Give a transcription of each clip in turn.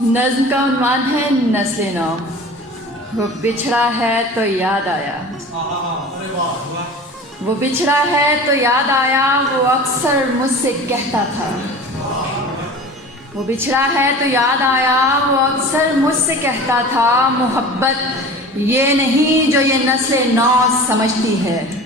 نظم کا عنوان ہے نسل نو۔ وہ بچھڑا ہے تو یاد آیا، وہ بچھڑا ہے تو یاد آیا، وہ اکثر مجھ سے کہتا تھا۔ وہ بچھڑا ہے تو یاد آیا، وہ اکثر مجھ سے کہتا تھا، محبت یہ نہیں جو یہ نسل نو سمجھتی ہے۔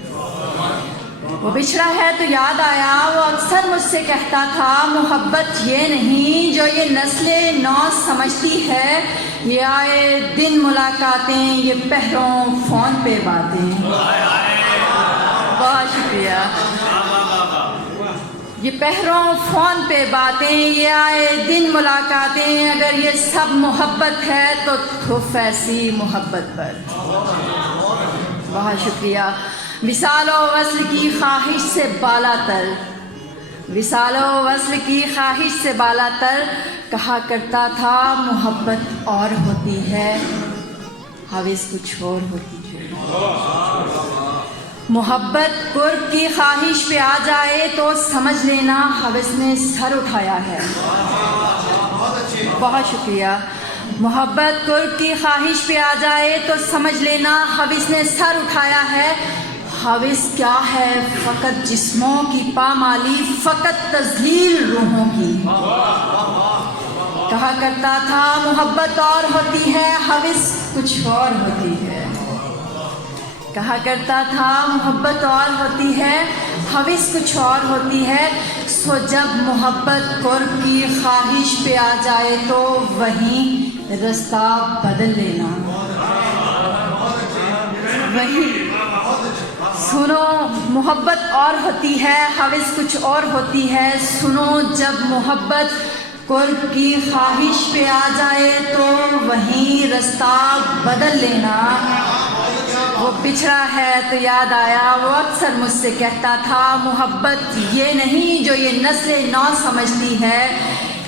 وہ بچھڑا ہے تو یاد آیا، وہ اکثر مجھ سے کہتا تھا، محبت یہ نہیں جو یہ نسل نو سمجھتی ہے۔ یہ آئے دن ملاقاتیں، یہ پہروں فون پہ باتیں۔ بہت شکریہ۔ یہ پہروں فون پہ باتیں، یہ آئے دن ملاقاتیں، اگر یہ سب محبت ہے تو تھف ایسی محبت پر۔ بہت شکریہ۔ وصال و وصل کی خواہش سے بالا تر، وصال و وصل کی خواہش سے بالا تر، کہا کرتا تھا محبت اور ہوتی ہے، ہوس کچھ اور ہوتی ہے۔ محبت قرب کی خواہش پہ آ جائے تو سمجھ لینا ہوس نے سر اٹھایا ہے۔ بہت شکریہ۔ محبت قرب کی خواہش پہ آ جائے تو سمجھ لینا ہوس نے سر اٹھایا ہے۔ ہوس کیا ہے؟ فقط جسموں کی پامالی، فقط تذلیل روحوں کی۔ کہا کرتا تھا محبت اور ہوتی ہے، ہوس کچھ اور ہوتی ہے۔ کہا کرتا تھا محبت اور ہوتی ہے، ہوس کچھ اور ہوتی ہے۔ سو جب محبت قرب کی خواہش پہ آ جائے تو وہیں رستہ بدل لینا۔ وہیں سنو محبت اور ہوتی ہے، ہوس کچھ اور ہوتی ہے۔ سنو جب محبت قرب کی خواہش پہ آ جائے تو وہیں رستہ بدل لینا۔ وہ بچھڑا ہے تو یاد آیا، وہ اکثر مجھ سے کہتا تھا، محبت یہ نہیں جو یہ نسل نو سمجھتی ہے۔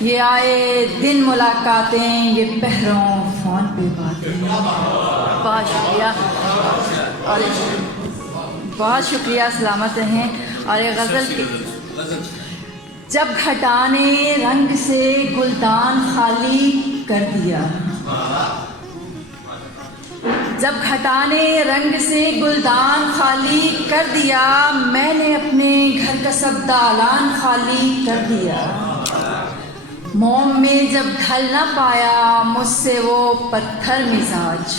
یہ آئے دن ملاقاتیں، یہ پہروں فون پہ باتیں۔ بہت شکریہ اور بہت شکریہ، سلامت رہیں۔ اور ایک غزل کی، جب گھٹا نے رنگ سے گلدان خالی کر دیا، جب گھٹا نے رنگ سے گلدان خالی کر دیا، میں نے اپنے گھر کا سب دالان خالی کر دیا۔ موم میں جب ڈھل نہ پایا مجھ سے وہ پتھر مزاج،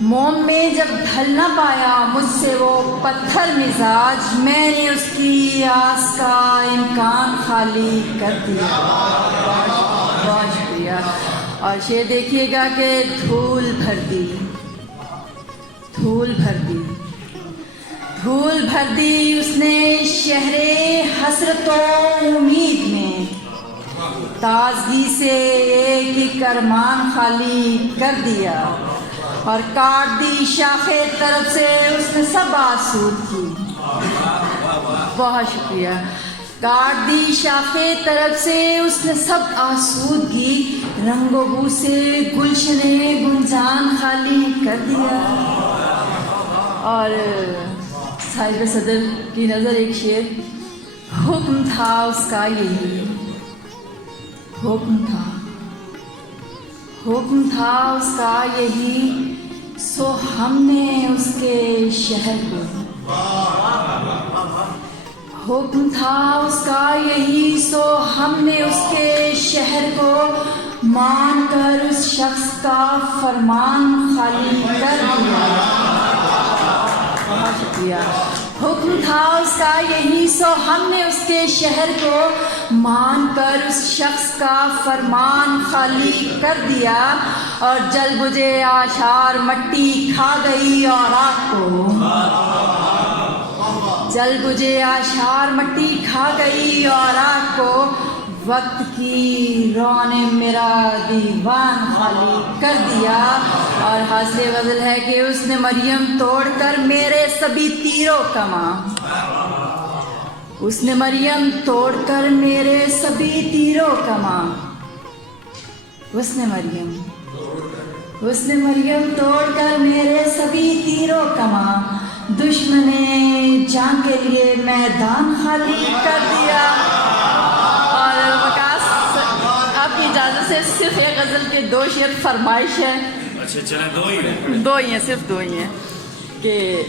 موم میں جب ڈھل نہ پایا مجھ سے وہ پتھر مزاج، میں نے اس کی آس کا امکان خالی کر دیا۔ بہت شکریہ۔ اور شعر دیکھیے گا کہ دھول بھر دی، دھول بھر دی، دھول بھر دی اس نے شہر حسرت و امید میں، تازگی سے ایک ایک ارمان خالی کر دیا، اور کاٹ دی شاخ طرف سے اس نے سب آسودگی۔ بہت شکریہ۔ کاٹ دی شاخ طرف سے اس نے سب آسودگی، رنگ و بو سے گلشن گلزان خالی کر دیا۔ اور صاحب صدر کی نظر ایک شعر، حکم تھا اس کا یہی، حکم تھا، حکم تھا اس کا یہی، سو ہم نے اس کے شہر کو، حکم تھا اس کا یہی، سو ہم نے اس کے شہر کو مان کر اس شخص کا فرمان خالی کر دیا۔ بہت شکریہ۔ حکم تھا اس کا یہی، سو ہم نے اس کے شہر کو مان کر اس شخص کا فرمان خالی کر دیا، اور جل بجھے آشار مٹی کھا گئی اور آگ کو، جل بجھے آشار مٹی کھا گئی اور آگ کو، وقت کی رو نے میرا دیوان خالی کر دیا۔ اور حاصل غزل ہے کہ اس نے مریم توڑ کر میرے سبھی تیروں کما، اس نے مریم توڑ کر میرے سبھی تیروں کما، اس نے مریم توڑ کر میرے سبھی تیروں کما، دشمن جان کے لیے میدان خالی کر دیا۔ اور وکاس آپ کی سے صرف ایک غزل کے 2 شعر فرمائش ہے. اچھا چلیں 2 ہی ہیں. 2 ہی ہیں, صرف 2 ہی ہیں کہ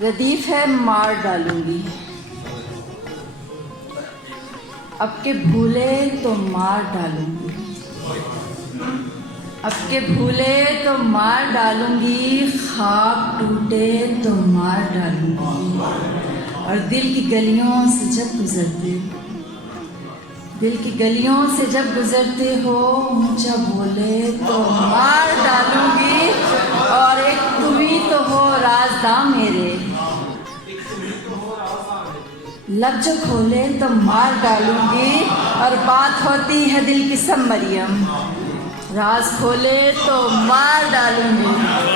ردیف ہے مار ڈالوں گی, اب کے بھولے تو مار ڈالوں گی, اب کے بھولے تو مار ڈالوں گی, خواب ٹوٹے تو مار ڈالوں گی, اور دل کی گلیوں سے جب گزرتے, دل کی گلیوں سے جب گزرتے ہو اونچا بولے تو مار ڈالوں گی, اور ایک تم ہی تو ہو رازداں میرے, لب جو کھولے تو مار ڈالوں گی, اور بات ہوتی ہے دل کی سب مریم, راز کھولے تو مار ڈالوں گی.